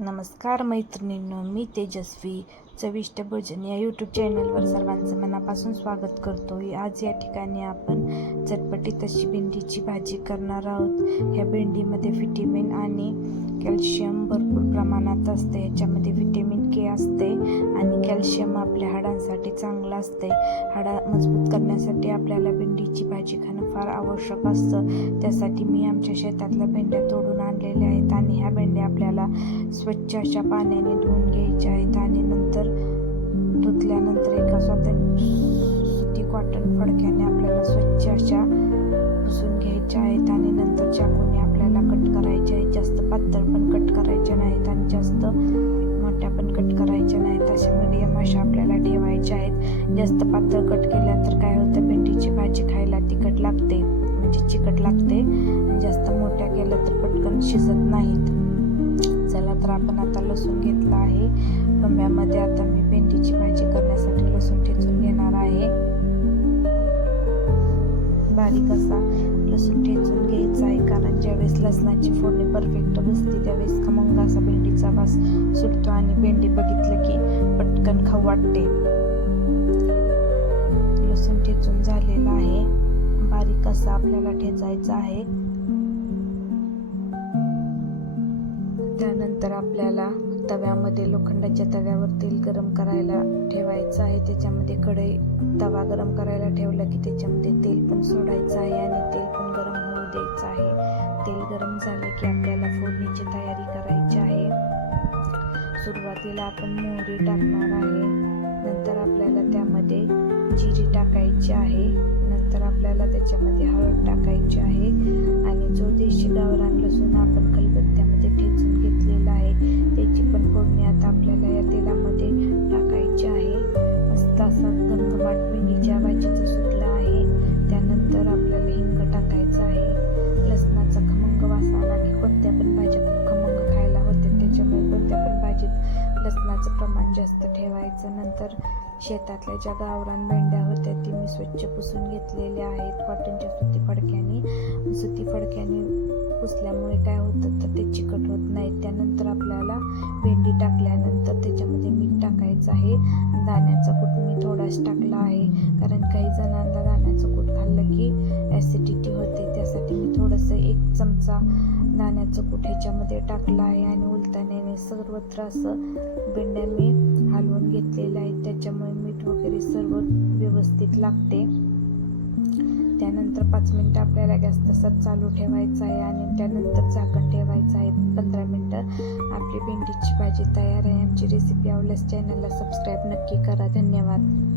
नमस्कार मैत्रिणींनो मी तेजस्वी चविष्ट भोजन या यूट्यूब चॅनलवर सर्वांचं मनापासून स्वागत करतो आज या ठिकाणी आपण चटपटीत अशी भेंडीची भाजी करणार आहोत. ह्या भेंडीमध्ये व्हिटॅमिन आणि कॅल्शियम भरपूर प्रमाणात असते. याच्यामध्ये व्हिटॅमिन के असते आणि कॅल्शियम आपल्या हाडांसाठी चांगलं असते. हाडा मजबूत करण्यासाठी आपल्याला भेंडीची भाजी खाणं फार आवश्यक असतं. त्यासाठी मी आमच्या शेतातल्या भेंड्या तोडून आणलेल्या आहेत आणि ह्या आपल्याला स्वच्छ अशा पाण्याने धुवून घ्यायच्या आहेत आणि नंतर धुतल्यानंतर एका स्वतः सुती कॉटन फडक्याने आपल्याला स्वच्छ अशा पुसून घ्यायच्या आहेत आणि नंतर चाकूने आपल्याला कट करायचे आहेत. जास्त पातळ पण कट करायचे नाहीत आणि जास्त मोठ्या पण कट करायच्या नाहीत. अशा मीडियम अशा आपल्याला ठेवायच्या आहेत. जास्त पातळ कट केल्या तर काय होतं? भेंडीची भाजी खायला तिखट लागते म्हणजे चिकट लागते. आणि जास्त मोठ्या केल्या तर पटकन शिजत नाहीत. आपण आता लसूण घेतला आहे. रम्यामध्ये आता मी भेंडीची भाजी करण्यासाठी लसूण ठेचून घेणार आहे. बारीक असा लसूण ठेचून घ्यायचा आहे कारण ज्यावेळेस लसणाची फोडणी परफेक्ट बसते त्यावेळेस खमंग असा भेंडीचा वास सुटतो आणि भेंडी बघितलं की पटकन खाऊ वाटते. लसूण ठेचून झालेला आहे. बारीक असा आपल्याला ठेचायचा आहे. त्यानंतर आपल्याला तव्यामध्ये लोखंडाच्या तव्यावर तेल गरम करायला ठेवायचं आहे. त्याच्यामध्ये कढई तवा गरम करायला ठेवला की त्याच्यामध्ये तेल पण सोडायचं आहे आणि तेल पण गरम होऊ द्यायचं आहे. तेल गरम झालं की आपल्याला फोडणीची तयारी करायची आहे. सुरुवातीला आपण मोहरी टाकणार आहे. नंतर आपल्याला त्यामध्ये जिरी टाकायची आहे. नंतर आपल्याला त्याच्यामध्ये हळद टाकायची आहे. जास्त ठेवायचं. नंतर शेतातल्या ज्या गावरान भेंड्या होत्या ती मी स्वच्छ पुसून घेतलेल्या आहेत. कॉटनच्या सुती फडक्याने सुती फडक्याने पुसल्यामुळे काय होतं तर ते चिकट होत नाही. त्यानंतर आपल्याला भेंडी टाकल्यानंतर त्याच्यामध्ये मीठ टाकायचं आहे. दाण्याचा कूट मी थोडाच टाकला आहे. एक दाण्याचं कुठ ह्याच्यामध्ये टाकलं आहे आणि उलताण्याने सर्वत्र असं बिंड्या मी हलवून घेतलेलं आहे त्याच्यामुळे मीठ वगैरे सर्व व्यवस्थित लागते. त्यानंतर पाच मिनटं आपल्याला गॅस तसाच चालू ठेवायचा आहे आणि त्यानंतर झाकण ठेवायचं आहे. पंधरा मिनटं आपली भेंडीची भाजी तयार आहे. आमची रेसिपी आवडल्यास चॅनलला सबस्क्राईब नक्की करा. धन्यवाद.